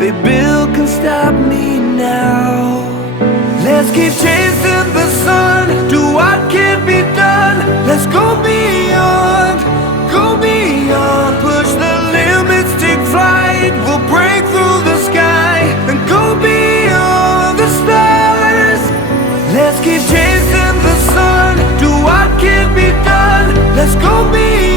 they build can stop me now. Let's keep chasing the sun, do what can't be done. Let's go beyond, push the limits, take flight. We'll break through the sky and go beyond the stars. Let's keep chasing the sun, do what can't be done. Let's go beyond.